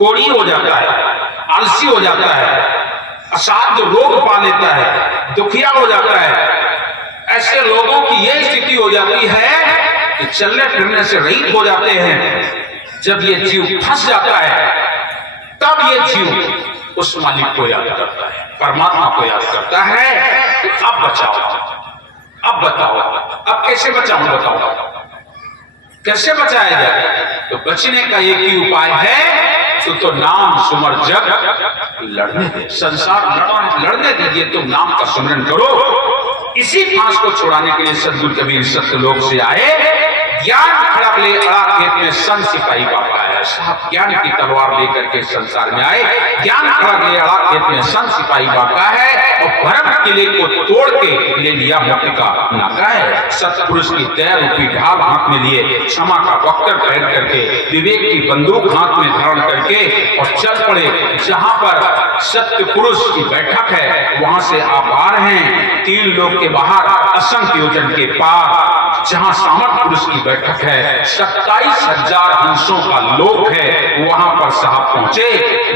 कोढ़ी हो जाता है, आलसी हो जाता है, असाध्य रोग पा लेता है, दुखिया हो जाता है। ऐसे लोगों की यह स्थिति हो जाती है कि चलने फिरने से रहित हो जाते हैं। जब ये जीव फंस जाता है तब ये जीव उस मालिक को याद करता है, परमात्मा को याद करता है। अब बचाओ, अब बताओ, अब कैसे बचाऊं, बताओ कैसे बचाया जाए। तो बचने का एक ही उपाय है, तो नाम सुमर जग लड़ने दे, संसार लड़ने दीजिए, तुम नाम का सुमरन करो। इसी फांस को छुड़ाने के लिए सदगुरु कबीर सत्यलोक से आए। ज्ञान खड़क ले अड़ा खेत में सन सिपाही बाबा आया। साहब ज्ञान की तलवार लेकर के संसार में आए। ज्ञान खड़क ले अड़ा खेत में सन सिपाही बाबा है और भरम किले को तोड़ के ले लिया मुक्ति का नाका है। सतपुरुष की दया रूपी ढाल हाथ में लिए, क्षमा का वक्र पहन करके, विवेक की बंदूक हाथ में धारण करके और चल पड़े जहां पर सत्य पुरुष की बैठक है। वहां से आप आ रहे हैं 3 लोग के बाहर, असंख्य योजन के पार, जहां सामर्थ पुरुष की बैठक है। 27,000 हंसों का लोक है, वहां पर साहब पहुंचे।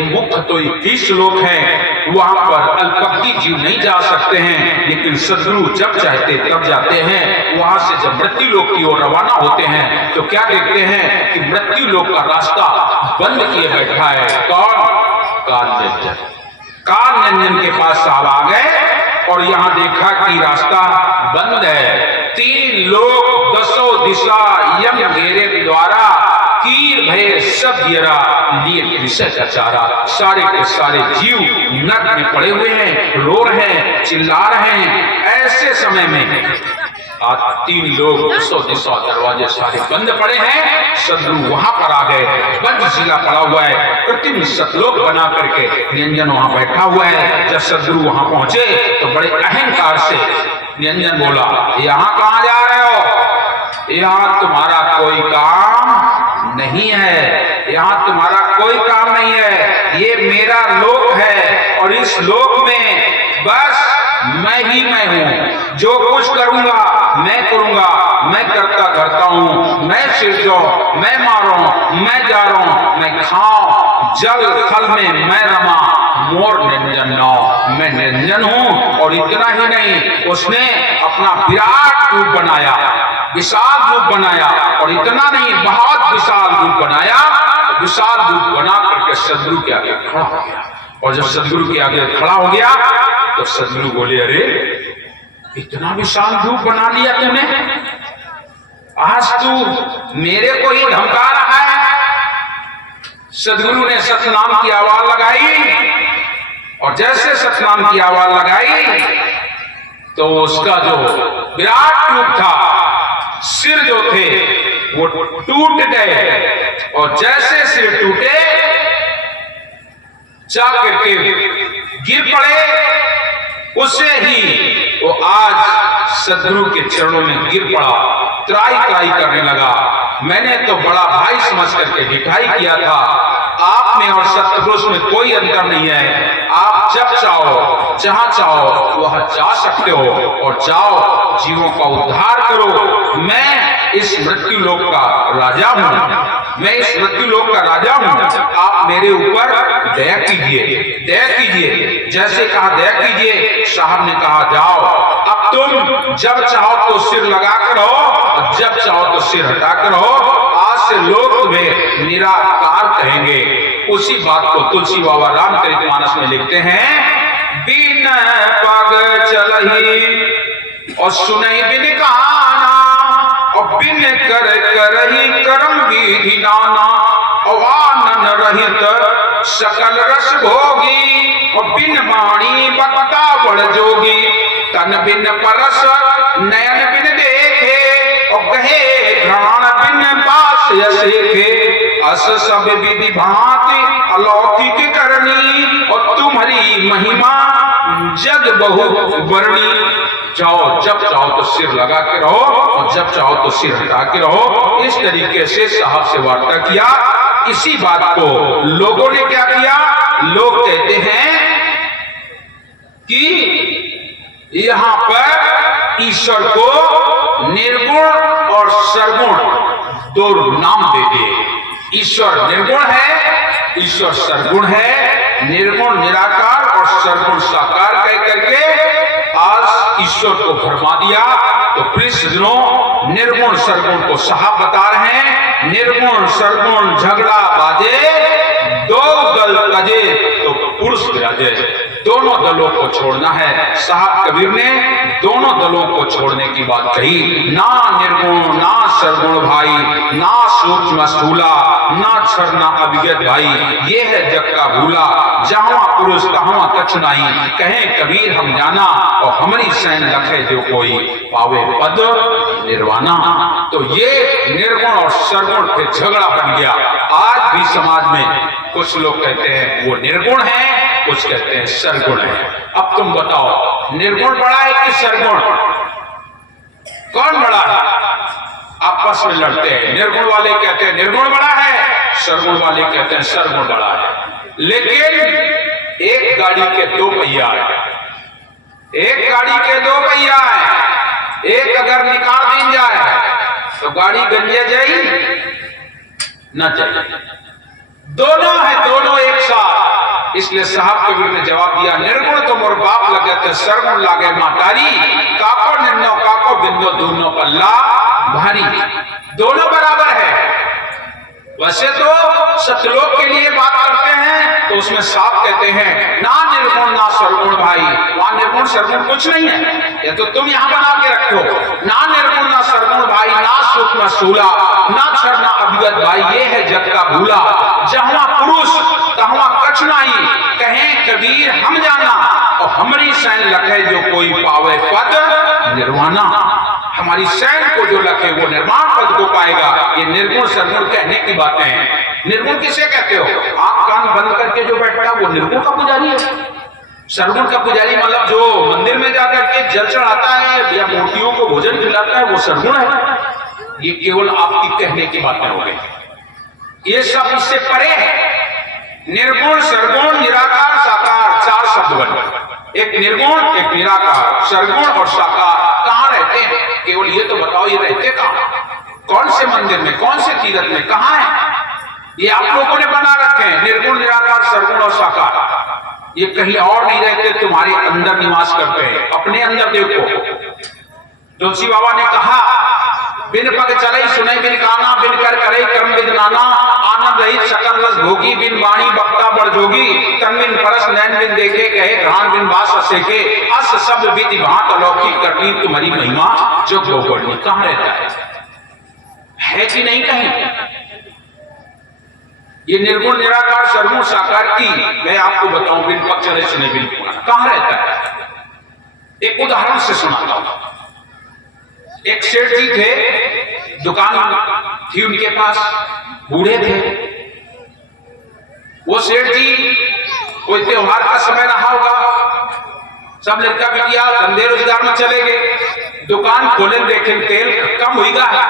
मुख्य तो 30 लोग हैं, वहां पर अल्पज्ञ जीव नहीं जा सकते हैं, लेकिन सदगुरु जब चाहते तब जाते हैं। वहां से जब मृत्यु लोक की ओर रवाना होते हैं तो क्या देखते हैं कि मृत्यु लोक का रास्ता बंद किए बैठा है। कौन? काल निरंजन। काल निरंजन के पास साहब आ गए और यहाँ देखा कि रास्ता बंद है। 3 लोग 10 दिशा यम घेरे द्वारा, कीर भय सब गिरा लिए विषय का चारा। सारे के सारे जीव नर्क में पड़े हुए हैं, रो रहे हैं, चिल्ला रहे हैं। ऐसे समय में आज 3 लोग 10 दिशा दरवाजे सारे बंद पड़े हैं। सदगुरु वहां पर आ गए। बंदशिला पड़ा हुआ है, कृत्रिम सतलोक बना करके निरंजन वहां बैठा हुआ है। जब सदगुरु वहां पहुंचे तो बड़े अहंकार से निरंजन बोला, यहाँ कहां जा रहे हो? यहाँ तुम्हारा कोई काम नहीं है, यहाँ तुम्हारा कोई काम नहीं है। ये मेरा लोक है और इस लोक में बस मैं ही मैं हूं। जो कुछ करूंगा मैं करूंगा, मैं करता करता हूं। मैं सिरजो, मैं मारो, मैं जा रहा हूं, मैं खाऊं, जल थल में मैं रमा, मोर निरंजन नौ, मैं निरंजन हूं। और इतना ही नहीं, उसने अपना विराट रूप बनाया, विशाल रूप बनाया। और इतना नहीं, बहुत विशाल रूप बनाया। विशाल रूप बना करके सदगुरु के आगे खड़ा हो गया। और जब सदगुरु के आगे खड़ा हो गया तो सदगुरु बोले, अरे इतना विशाल रूप बना लिया तूने, आज तू मेरे को ही धमका रहा है। सदगुरु ने सतनाम की आवाज लगाई और जैसे सतनाम की आवाज लगाई तो उसका जो विराट रूप था, सिर जो थे वो टूट गए। और जैसे सिर टूटे जाकर के गिर पड़े, उसे ही वो आज सदगुरु के चरणों में गिर पड़ा, त्राई त्राई करने लगा। मैंने तो बड़ा भाई समझ करके भिखाई किया था। आप में और सत्पुरुष में कोई अंतर नहीं है। आप जब चाहो, जहां चाहो वहां जा सकते हो और जाओ, जीवों का उद्धार करो। मैं इस मृत्यु लोक का राजा हूं, मैं इस मृत्यु लोक का राजा हूं। आप मेरे ऊपर दया कीजिए, दया कीजिए। जैसे कहा दया कीजिए, साहब ने कहा जाओ, अब तुम जब चाहो तो सिर लगाकर रहो और जब चाहो तो सिर हटाकर रहो। आज से लोग तुम्हें निराकार कहेंगे। उसी बात को तुलसी बाबा रामचरितमानस में लिखते हैं, बिन पग चलही और सुनई बिन काना, और बिन कर करही करम विधि नाना, अवानन रहित सकल रस भोगी, और बिन वाणी बक्ता बड़ जोगी, तन बिन परस नयन बिन देखे, और कहे घ्राण बिन पास यसेखे, अस सब विधि भांति अलौकिक करनी, और तुम्हारी महिमा जग बहु वर्णी। जाओ, जब चाहो तो सिर लगा के रहो और जब चाहो तो सिर हटा के रहो। इस तरीके से साहब से वार्ता किया। इसी बात को लोगों ने क्या किया, लोग कहते हैं कि यहां पर ईश्वर को निर्गुण और सरगुण 2 नाम दे दिए। ईश्वर निर्गुण है, ईश्वर सरगुण है, निर्गुण निराकार और सरगुण साकार कह करके आज ईश्वर को भरमा दिया। तो प्रिय सज्जनों, निर्गुण सरगुण को साहब बता रहे हैं, निर्गुण सरगुण झगड़ा बाजे, दो दल तजे तो पुरुष विराजे। दोनों दलों को छोड़ना है। साहब कबीर ने दोनों दलों को छोड़ने की बात कही। ना निर्गुण ना सरगुण भाई, ना सूक्ष्म स्थूला, ना क्षर ना अभिगत भाई, ये है जग का भूला। जहां पुरुष तहां कछु नहीं, कहे कबीर हम जाना, और हमारी सैन लखे जो कोई पावे पद निर्वाणा। तो ये निर्गुण और सरगुण फिर झगड़ा बन गया। आज भी समाज में कुछ लोग कहते हैं वो निर्गुण है, कुछ कहते हैं सरगुण है। अब तुम बताओ, निर्गुण बड़ा है कि सरगुण? कौन बड़ा है? आपस में लड़ते हैं। निर्गुण वाले कहते हैं निर्गुण बड़ा है, सरगुण वाले कहते हैं सरगुण बड़ा है। लेकिन एक गाड़ी के दो पहिया है, एक गाड़ी के दो पहिया है। एक अगर निकाल दी जाए तो गाड़ी गंजे जाई न जाए। दोनों है, दोनों एक साथ। इसलिए साहब कबीर ने जवाब दिया, निर्गुण तो मोर बाप लगे थे, सरगुण लागे मातारी। काको निन्नो काको बिंदो दोनों पल्ला भारी। दोनों बराबर है। वैसे तो सतलोक के लिए बात करते हैं तो उसमें साफ कहते हैं ना निर्गुण ना सरगुण भाई। वहां निर्गुण सरगुण कुछ नहीं है, ये तो तुम यहां बना के रखो। ना निर्गुण ना सरगुण भाई, ना सूक्ष्म स्थूला, ना क्षर ना अभिगत भाई, ये है जग का भूला। जहां पुरुष तहां कछ नहीं, कहें कबीर हम जाना, और हमारी सैन लखे जो कोई पावे पद निर्वाणा। हमारी सैन को जो लखे वो निर्माण पद को पाएगा। ये निर्गुण सरगुण कहने की बातें हैं। निर्गुण किसे कहते हो? आंख कान बंद करके जो बैठता है वो निर्गुण का पुजारी है। सरगुण का पुजारी मतलब जो मंदिर में जाकर के जल चढ़ाता है या मूर्तियों को भोजन खिलाता है वो सरगुण है। ये केवल आपकी कहने की बातें हो गई। ये सब इससे परे है। निर्गुण सरगुण निराकार साकार चार शब्द बने। एक निर्गुण, एक निराकार, सरगुण और साकार कहां रहते हैं? केवल ये तो बताओ, ये रहते कहां? कौन से मंदिर में, कौन से तीर्थ में, कहां है? ये आप लोगों ने बना रखे हैं, निर्गुण निराकार सरगुण और साकार। ये कहीं और नहीं रहते, तुम्हारे अंदर निवास करते हैं। अपने अंदर देखो। तुलसी बाबा ने कहा, बिन पग चले सुने बिन काना, बिन कर करे कर्म बिन नाना, आनंद रहित सकल रस भोगी, बिन वाणी बक्ता बड़ जोगी, तन बिन परस नैन बिन देखे, कहे घ्राण बिन बास सेके, अस शब्द विधि भांत अलौकिक करनी तुम्हारी महिमा जो गोवर्णी। कहां रहता है कि नहीं कहीं? ये निर्गुण निराकार सरगुण साकार की मैं आपको बताऊं, बिन पग चले सुने बिन काना कहां रहता है? एक उदाहरण से सुनाता हूं। एक सेठ जी थे, दुकान थी उनके पास, बूढ़े थे। वो सेठ जी कोई त्योहार का समय रहा होगा, सब लड़का बिटिया धंधे रोजगार में चले गए। दुकान खोले, देखे तेल कम हुईगा है,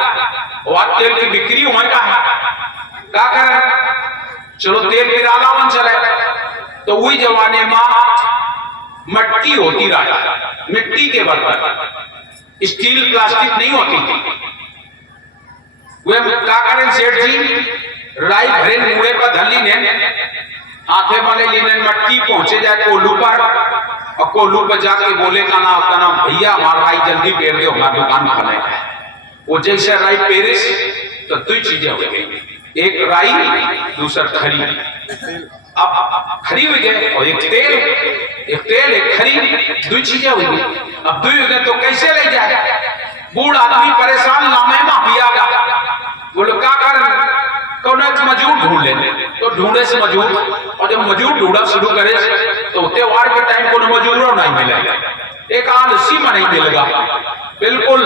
और तेल की बिक्री होगा है। क्या करें? चलो तेल पिराला मन चले। तो वही जमाने में मटकी होती रहा, मिट्टी के बर्तन, स्टील प्लास्टिक नहीं होती थी। वे क्या करें सेठ जी? राई भरे मुड़े पर धली ने हाथे वाले लीने मटकी पहुंचे जाए कोल्हू पर, और कोल्हू पर जाके बोले का नाम भैया हमारा राई जल्दी पेर दो, हमारी दुकान खाने। वो जैसे राई पेरिस तो दो चीजें हो गई, एक राई दूसरा खरी। अब खरी हुई गए और एक तेल एक खरी, दो चीजें हुई। अब दो हो गए तो कैसे ले जाए? बूढ़ आदमी परेशान, लामे माफिया बोलो क्या कर? तो मजूर ढूंढ लेने। तो ढूंढे से मजूर, और जब मजूर ढूंढा शुरू करे तो त्योहार के टाइम को मजूरों नहीं मिलेगा, एक आलसी में नहीं मिलेगा, बिल्कुल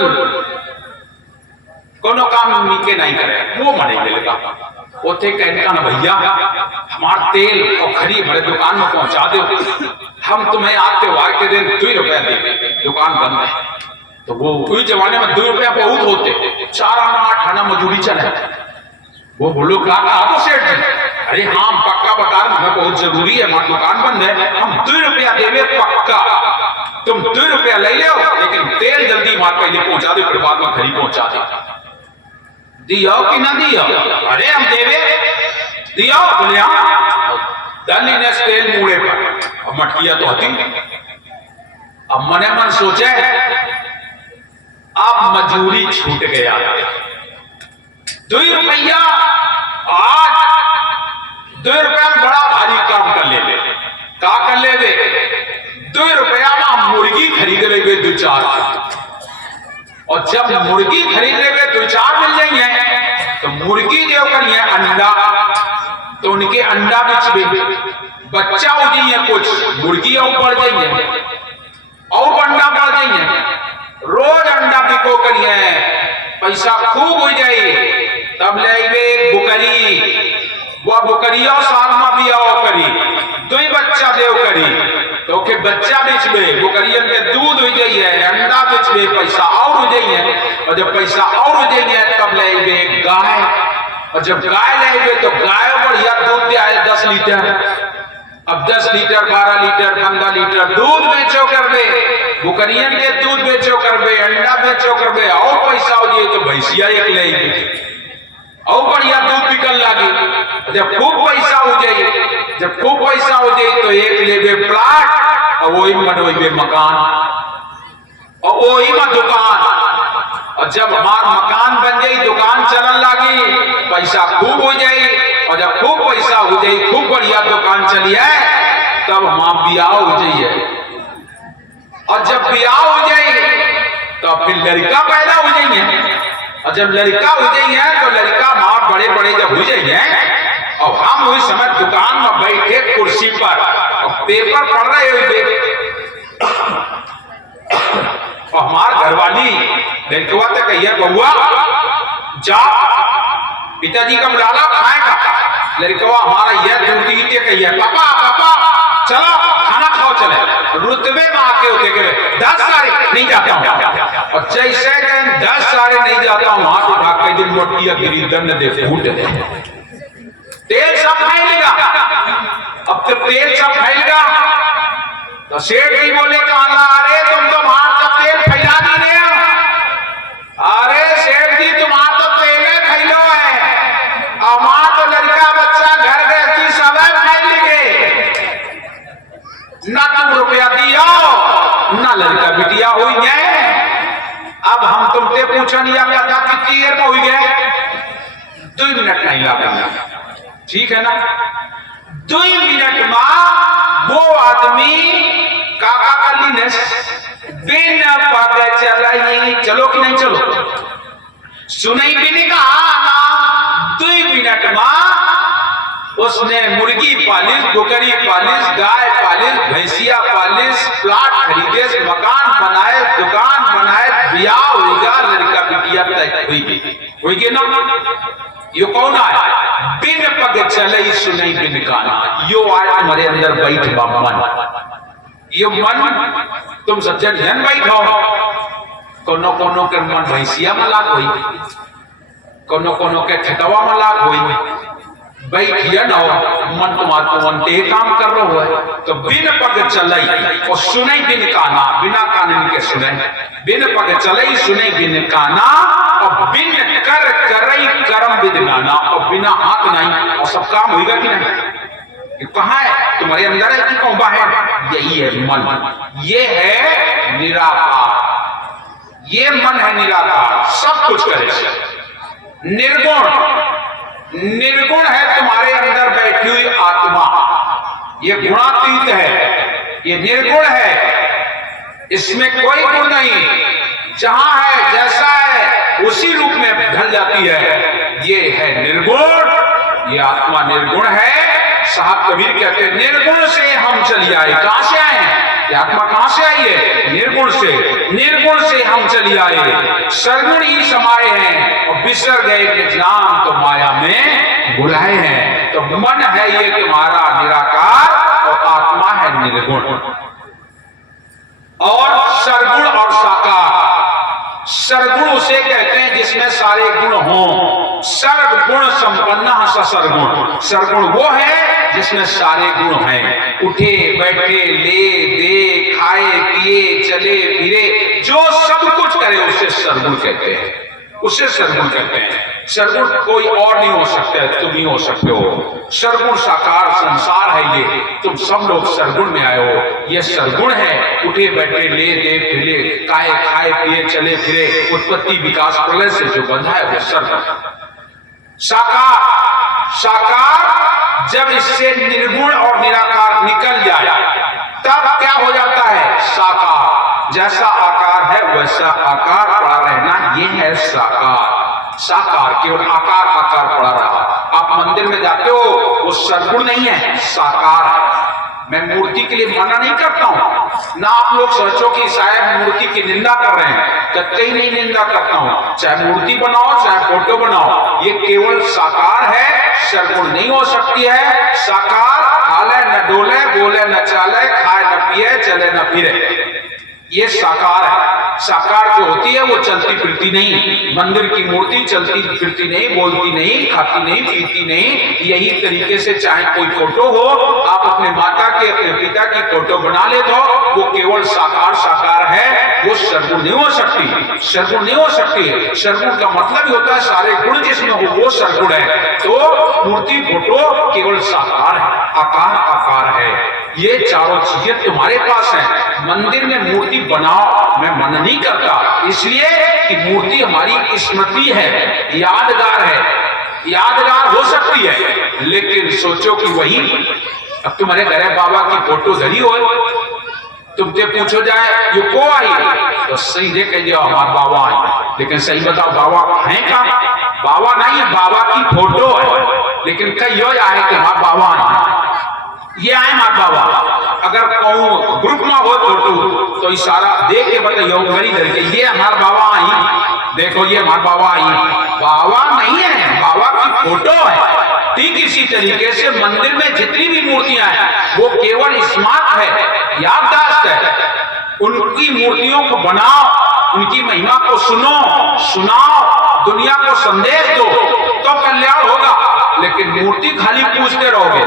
कोनो काम नीचे नहीं करे वो में नहीं मिलेगा। उसे कहता ना भैया हमारा तेल और खरी हमारे दुकान में पहुंचा दो, हम तुम्हें आज त्योहार के दिन 2 रुपया देंगे, दुकान बंद है। तो वो उस जमाने में 2 रुपया बहुत होते, 4 आना 8 आना मजूरी चले। वो बोलो क्या कहा तो सेठ जी? अरे हाँ पक्का बता, हमें बहुत जरूरी है, हमारी दुकान बंद है, हम 2 रुपया देवे पक्का, तुम 2 रुपया ले लो, लेकिन तेल जल्दी हमारे पहले पहुंचा दो, फिर बाद में खरी पहुंचा दो। दियो कि ना दियो? अरे हम देवे, दियो। बोले हाँ। दली ने तेल मुड़े पर, अब मटकिया तो होती। अब मने मन सोचे अब मजूरी छूट गया, 2 रुपया आज 2 रुपया में बड़ा भारी काम कर ले। का कर ले? 2 रुपया में मुर्गी खरीद लेंगे 2-4, और जब मुर्गी खरीद लेंगे 2-4 मिल जाएंगे तो मुर्गी जो करिए अंडा, तो उनके अंडा बेचबे, बच्चा हो जाइए, कुछ मुर्गी और बढ़ जाइए और अंडा बढ़ जाइए, रोज अंडा बिको करिए, पैसा खूब हो जाए। तब ले बुकरी, वह बुकरिया साल में भी आओ करी, 2 बच्चा देव करी, तो के बच्चा बेचबे, बुकरियन के दूध हो जाइए, अंडा बेचबे, पैसा और हो जाइए, और जब पैसा और हो जाइए तब ले गाय, और जब गाय ले तो गाय बढ़िया दूध दे 10 लीटर, अब 10 लीटर 12 लीटर 15 लीटर दूध बेचो करबे, बुकरियन के दूध बेचो करबे, अंडा बेचो करबे, और पैसा हो जाए तो भैंसिया एक ले और बढ़िया दूध बिकल लगी। जब खूब पैसा हो जाए, जब खूब पैसा हो जाए तो एक लेबे प्लाट, और वही बनवेबे मकान, और वही में दुकान, और जब हमार मकान बन जाए, दुकान चलन लगी, पैसा खूब हो जाए, और जब खूब पैसा हो जाए, खूब बढ़िया दुकान चली है, तब हम ब्याह हो जाइए, और जब ब्याह हो जाए तो फिर लड़का पैदा हो जाइए, और जब लड़का हो जाइए तो लड़का माँ बड़े बड़े जब हो जाइए, और हम उस समय दुकान में बैठे कुर्सी पर और पेपर पढ़ रहे हुए, और हमार घरवाली लड़कवा तो कहिए बउआ जा पिताजी का बुलाला खाएगा, लड़कवा हमारा यह दूधी के कहिए पापा पापा चलो खाना खाओ, चले रुतबे में आके होते के 10 सारे नहीं जाता हूँ, और जैसे 10 सारे नहीं जाता हूँ, हाथ उठा के दिन मोटिया गिरी दंड दे फूट दे, तेल सब फैलेगा, अब तो तेल सब फैलेगा, तो सेठ जी बोले कहा अरे तुम तो वहां तक तेल फैला दी रहे हो, अरे सेठ जी तुम्हारा तो तेल फैलो है, हमारा तो लड़का बच्चा घर गए सब फैल गए, ना तुम रुपया दियो ना लड़का बिटिया हुई है। अब हम तुमसे पूछा नहीं आता कितनी देर में हुई गए, 2 मिनट नहीं लगा, ठीक है ना, 2 मिनट में वो आदमी काका कली ने बिन पग चलाई, चलो कि नहीं चलो, सुनई बिन कहा 2 मिनट में उसने मुर्गी पालिस, बुकरी पालिस, गाय पालिस, भैंसिया पालिस, प्लाट खरीदे, मकान बनाए, दुकान बनाए, ब्याह होगा, लड़का बिटिया तय हुई ना। यो कौन आया? बिन पग चले सुनई बिन गाना, यो आया तुम्हारे अंदर बैठ मन, ये मन तुम सज्जन जन बैठो, कोनो कोनो के मन भैंसिया में लाग हुई, कोनो कोनो के खेतवा में लाग हुई, बैठिए ना मन तुम्हारा मन ते काम कर रहा है, तो बिन पग चलई और सुने बिन काना, बिना कान के सुने, बिन पग चलई सुने बिन काना, और बिन कर करई करम बिन गाना, और बिना हाथ नहीं और सब काम होगा कि नहीं? कहाँ है तुम्हारे अंदर है कि कौन बाहर? यही है मन, ये है निराकार, ये मन है निराकार, सब कुछ करे। निर्गुण, निर्गुण है तुम्हारे अंदर बैठी हुई आत्मा, ये गुणातीत है, ये निर्गुण है, इसमें कोई गुण नहीं, जहां है जैसा है उसी रूप में ढल जाती है, ये है निर्गुण, ये आत्मा निर्गुण है। साहब कबीर कहते हैं निर्गुण से हम चली आए, कहां से आए हैं? ये आत्मा कहां से आई है? निर्गुण से, निर्गुण से हम चली आए, सरगुण ही समाये हैं, और बिसर गए कि जान तो माया में बुलाए हैं। तो मन है ये तुम्हारा निराकार, और आत्मा है निर्गुण, और सरगुण और साकार। सरगुण उसे कहते हैं जिसमें सारे गुण हों, सर्वगुण संपन्न सरगुण, सरगुण वो है जिसमें सारे गुण हैं, उठे बैठे ले दे खाए पिए चले फिरे जो सब कुछ करे उसे सरगुण कहते हैं। उसे सरगुण कहते हैं। सरगुण कोई और नहीं हो सकता है, तुम ही हो सकते हो। सरगुण साकार संसार है ये, तुम सब लोग सरगुण में आए हो। ये सरगुण है, उठे बैठे ले दे फिरे, खाए खाए पिए चले फिरे, उत्पत्ति विकास प्रलय से जो बंधा है वो सरगुण। साकार, साकार जब इससे निर्गुण और निराकार निकल जाए तब क्या हो जाता है? साकार। जैसा आकार है वैसा आकार पड़ा रहना, ये है साकार। साकार केवल आकार आकार पड़ा रहा। आप मंदिर में जाते हो, वो सरगुण नहीं है, साकार है। मैं मूर्ति के लिए मना नहीं करता हूं ना, आप लोग सोचो कि शायद मूर्ति की निंदा कर रहे हैं, कतई नहीं निंदा करता हूं। चाहे मूर्ति बनाओ चाहे फोटो बनाओ, ये केवल साकार है, सरगुण नहीं हो सकती है। साकार हाले न डोले, बोले न चाले, खाए न पिए, चले न फिरे, ये साकार है। साकार जो होती है वो चलती फिरती नहीं। मंदिर की मूर्ति चलती फिरती नहीं, बोलती नहीं, खाती नहीं, पीती नहीं। यही तरीके से चाहे कोई फोटो हो, आप अपने माता के अपने पिता की फोटो बना ले तो वो केवल साकार साकार है, वो सरगुण नहीं हो सकती। सरगुण नहीं हो सकती। सरगुण का मतलब ही होता है सारे गुण जिसमें हो वो सरगुण है। तो मूर्ति फोटो केवल साकार है, आकार आकार है। ये चारों चीजें तुम्हारे पास हैं। मंदिर में मूर्ति बनाओ, मैं मना नहीं करता, इसलिए कि मूर्ति हमारी स्मृति है, यादगार है। यादगार हो सकती है, लेकिन सोचो कि वही अब तुम्हारे घर बाबा की फोटो धरी हो, तुमसे पूछो जाए ये को आई, तो सही दे कह दिया हमारे बाबा आई। लेकिन सही बताओ बाबा है का? बाबा नहीं है, बाबा की फोटो है। लेकिन कहियो आए कि हमारे बाबा आई, ये आए हमारे बाबा। अगर कहूँ ग्रुप में हो फोटो तो इशारा दे के बताइए गली धर के, ये हमारे बाबा आई, देखो ये हमारे बाबा आई। बाबा नहीं है, बाबा की फोटो है। ठीक इसी तरीके से मंदिर में जितनी भी मूर्तियां हैं वो केवल स्मारक है, याददाश्त है। उनकी मूर्तियों को बनाओ, उनकी महिमा को सुनो, सुनाओ, दुनिया को संदेश दो, तो कल्याण होगा। लेकिन मूर्ति खाली पूजते रहोगे,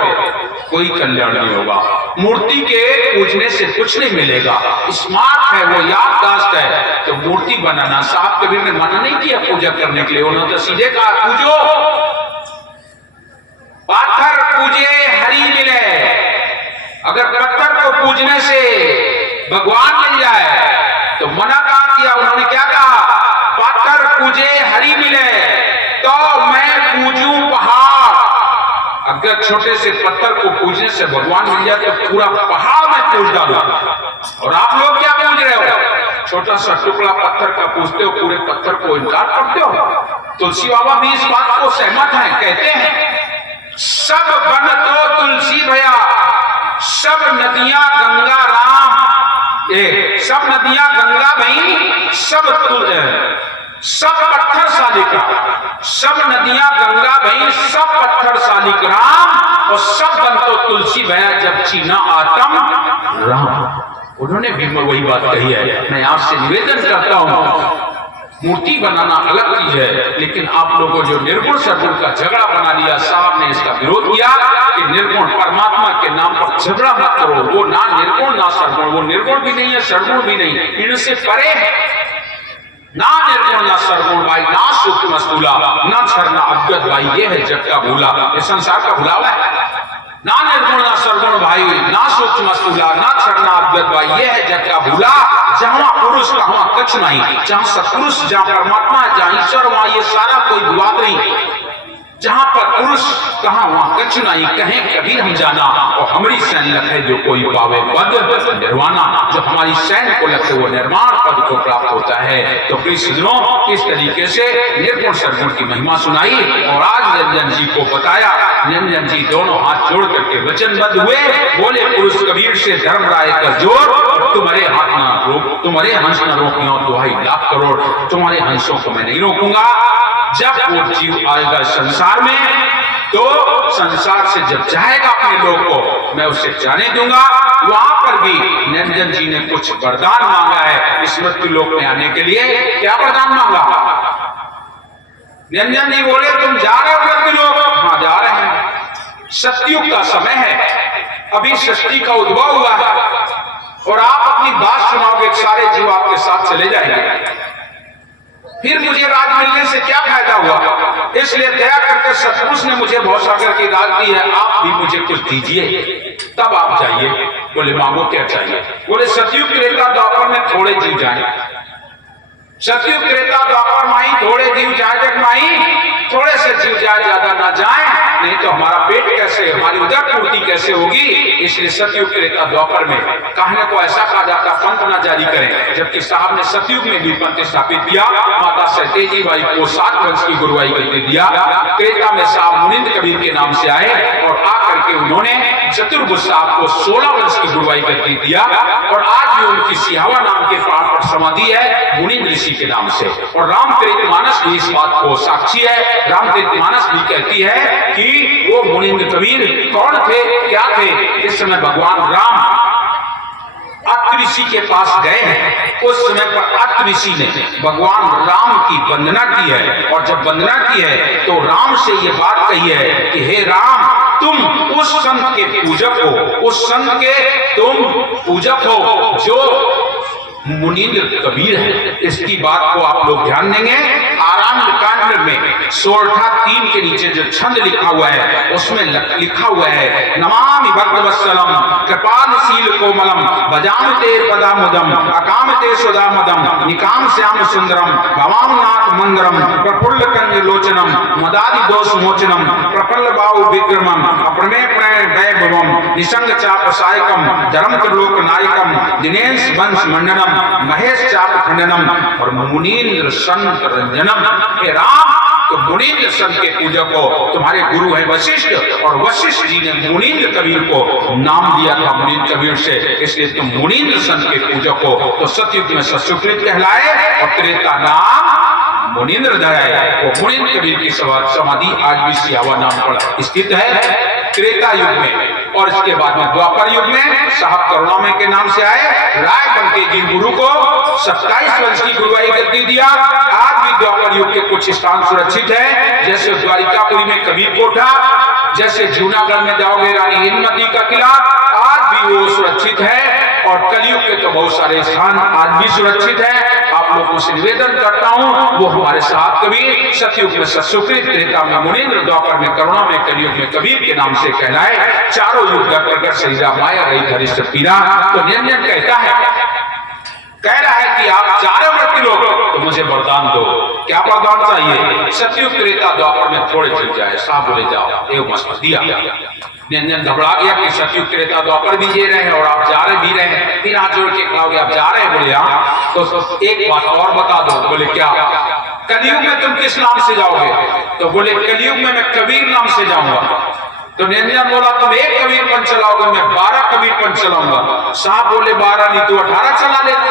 कोई कल्याण नहीं होगा। मूर्ति के पूजने से कुछ नहीं मिलेगा। स्मार्ट है, वो याददाश्त है। तो मूर्ति बनाना, साहब कबीर ने मना नहीं किया पूजा करने के लिए, उन्होंने तो सीधे कहा पूजो, पाथर पूजे हरि मिले। अगर पत्थर को पूजने से भगवान मिल जाए तो मना कहा किया, उन्होंने क्या कहा? पाथर पूजे हरि मिले, तो मैं पूजूं पहाड़। अगर छोटे से पत्थर को पूजने से भगवान मिल जाए तो पूरा पहाड़ में पूज डालो। और आप लोग क्या पूज रहे हो? छोटा सा टुकड़ा पत्थर का पूजते हो, पूरे पत्थर को इनकार करते हो। तुलसी बाबा भी इस बात को सहमत है, कहते हैं सब बन तो तुलसी भया, सब नदियां गंगा राम, सब नदियां गंगा भई, सब पत्थर सालिक, सब नदियां गंगा भई, सब पत्थर सालिक राम, और सब बन तो तुलसी भया जब चीना आतम राम। उन्होंने भी वही बात कही है। मैं आपसे निवेदन करता हूं, मूर्ति बनाना अलग चीज है, लेकिन आप लोगों जो निर्गुण सरगुण का झगड़ा बना दिया, साहब ने इसका विरोध किया कि निर्गुण परमात्मा के नाम पर झगड़ा मत करो। वो ना निर्गुण ना सरगुण, वो निर्गुण भी नहीं है सरगुण भी नहीं, इनसे परे है। ना निर्गुण ना सरगुण भाई, ना सूक्ष्म स्थूला, ना छरना अद्वैत भाई, ये है जग का भूला, ये संसार का भुलावा है। ना निर्गुण ना सरगुण भाई, ना सूक्ष्म स्थूला, ना छरना अद्वैत भाई, ये है जग का भूला। जहां पुरुष वहां कछ नहीं, जहां सत्पुरुष, जहां परमात्मा है, जहां ईश्वर, वहां ये सारा कोई विवाद नहीं। जहां पर पुरुष कहां वहां कछ नहीं, कहें कभी हम जाना, और हमारी सैन लखे जो कोई पावे पद निर्वाणा। जो हमारी सैन को लगे वो निर्माण पद को प्राप्त होता है। तो प्रिय सज्जनों, इस तरीके से निर्गुण सरगुण की महिमा सुनाई और आज निरंजन जी को बताया। निरंजन जी दोनों हाथ जोड़ करके वचनबद्ध हुए, बोले पुरुष कबीर से धर्म राय कर जोड़, तुम्हारे हाथ ना रोक, तुम्हारे हंस न रोकियो दुहाई लाख करोड़, तुम्हारे हंसों को मैं नहीं रोकूंगा। जब वो जीव आएगा संसार में, तो संसार से जब जाएगा अपने लोग को, मैं उसे जाने दूंगा। वहां पर भी निरंजन जी ने कुछ वरदान मांगा है इस मृत्यु लोक में आने के लिए। क्या वरदान मांगा? निरंजन जी बोले तुम जा रहे हो मृत्यु लोक? हाँ जा रहे हैं। सतयुग का समय है, अभी सृष्टि का उद्भव हुआ है, और आप अपनी बात सुनाओगे, सारे जीव आपके साथ चले जाएंगे। फिर मुझे राज मिलने से क्या फायदा हुआ? इसलिए दया करके सतपुरुष ने मुझे भवसागर की राज दी है, आप भी मुझे कुछ दीजिए, तब आप जाइए। बोले मांगो क्या चाहिए? बोले सतयुग त्रेता द्वापर में थोड़े जीव जाए, सतयुग त्रेता द्वापर माई थोड़े जीव जाए, जग माई थोड़े से जीव जाए, ज्यादा ना जाए, नहीं तो हमारा पेट कैसे, हमारी उदर पूर्ति कैसे होगी? इसलिए सतयुग त्रेता द्वापर में कहने को ऐसा कहा जाता पंथ ना जारी करें, जबकि साहब ने सतयुग में भी पंथ स्थापित किया। माता सतेजी बाई को 7 वंश की गुरुवाई करके दिया। त्रेता में साहब मुनिंद्र कबीर के नाम से आए और आकर के उन्होंने चतुर्भुज साहब को 16 वंश की गुरुवाई करके दिया, और आज भी उनकी सिहावा नाम के पहाड़ पर समाधि है मुनिंद्र ऋषि के नाम से। और रामचरितमानस भी इस बात को साक्षी है। रामचरितमानस भी कहती है कि वो मुनिंद्र कबीर कौन थे, क्या थे? इस समय भगवान राम अत्रि ऋषि के पास गए हैं, उस समय पर अत्रि ऋषि ने भगवान राम की वंदना की है, और जब वंदना की है तो राम से ये बात कही है कि हे राम, तुम उस संत के पूजक हो, उस संत के तुम पूजक हो जो मुनिंद्र कबीर है। इसकी बात को आप लोग ध्यान देंगे। आरण्य कांड में सोरठा 3 के नीचे जो छंद लिखा हुआ है उसमें लिखा हुआ है नमामि भक्तवत्सलम कृपालशील कोमलम भजामते पदामुदम अकामते सुदामदम निकाम श्याम सुंदरम भवामनाथ मंगरम प्रफुल्ल कंज लोचनम मदादि दोष मोचनम प्रफुल्ल बाहु विक्रमम अप्रमेय प्रणय वैभवम निसंग चाप सायकम धर्म त्रिलोक नायकम दिनेश वंश मंडनम महेश चाप खंडनम और मुनीन्द्र संत रंजनम। हे राम, तो मुनीन्द्र संत के पूजक हो, तुम्हारे गुरु है वशिष्ठ, और वशिष्ठ जी ने मुनीन्द्र कबीर को नाम दिया था मुनीन्द्र कबीर से, इसलिए तुम मुनीन्द्र संत के पूजक हो। तो सतयुग में सत्सुकृत कहलाए और त्रेता नाम मुनीन्द्र धराए। वो मुनीन्द्र कबीर की समाधि आज भी सियावा नाम पर स्थित है त्रेता युग में। और इसके बाद में द्वापर युग में साहब करुणामय के नाम से आए, राय बन के जिन गुरु को 27 वंश की गुरुवाई गद्दी दिया। आज भी द्वापर युग के कुछ स्थान सुरक्षित है, जैसे द्वारिकापुरी में कबीर कोठा, जैसे जूनागढ़ में जाओगे रानी हिंदमती का किला, आज भी वो सुरक्षित है। और कलयुग के तो बहुत सारे स्थान आज भी सुरक्षित है। आप लोगों से निवेदन करता हूँ, वो हमारे साथ कबीर सतयुग में सत्सुकृत, त्रेता में मुनीन्द्र, द्वापर में करुणा में, कलयुग में कबीर के नाम से कहलाए। चारों युग प्रकट श्री राम माया रही धरिष्ठ पीरा। तो निरंजन कहता है, कह रहा है कि आप चारों वर्ती लोग तो मुझे वरदान दो। क्या वरदान चाहिए? सतयुग त्रेता द्वापर में थोड़े चल जाए। साहब बोले जाओ, एवं मस्त दिया। निरंजन घबरा गया कि सतयुग त्रेता द्वापर भी जे रहे हैं और आप जा रहे भी रहे हैं, फिर हाथ जोड़ के कहोगे आप जा रहे हैं? बोले हाँ। तो एक बात और बता दो। बोले क्या? कलयुग में तुम किस नाम से जाओगे? तो बोले कलयुग में मैं कबीर नाम से जाऊंगा। तो निरंजन बोला तुम एक कबीर पंथ चलाओगे, मैं 12 कबीर पंथ चलाऊंगा। साहब बोले 12 नहीं तो 18 चला लेते।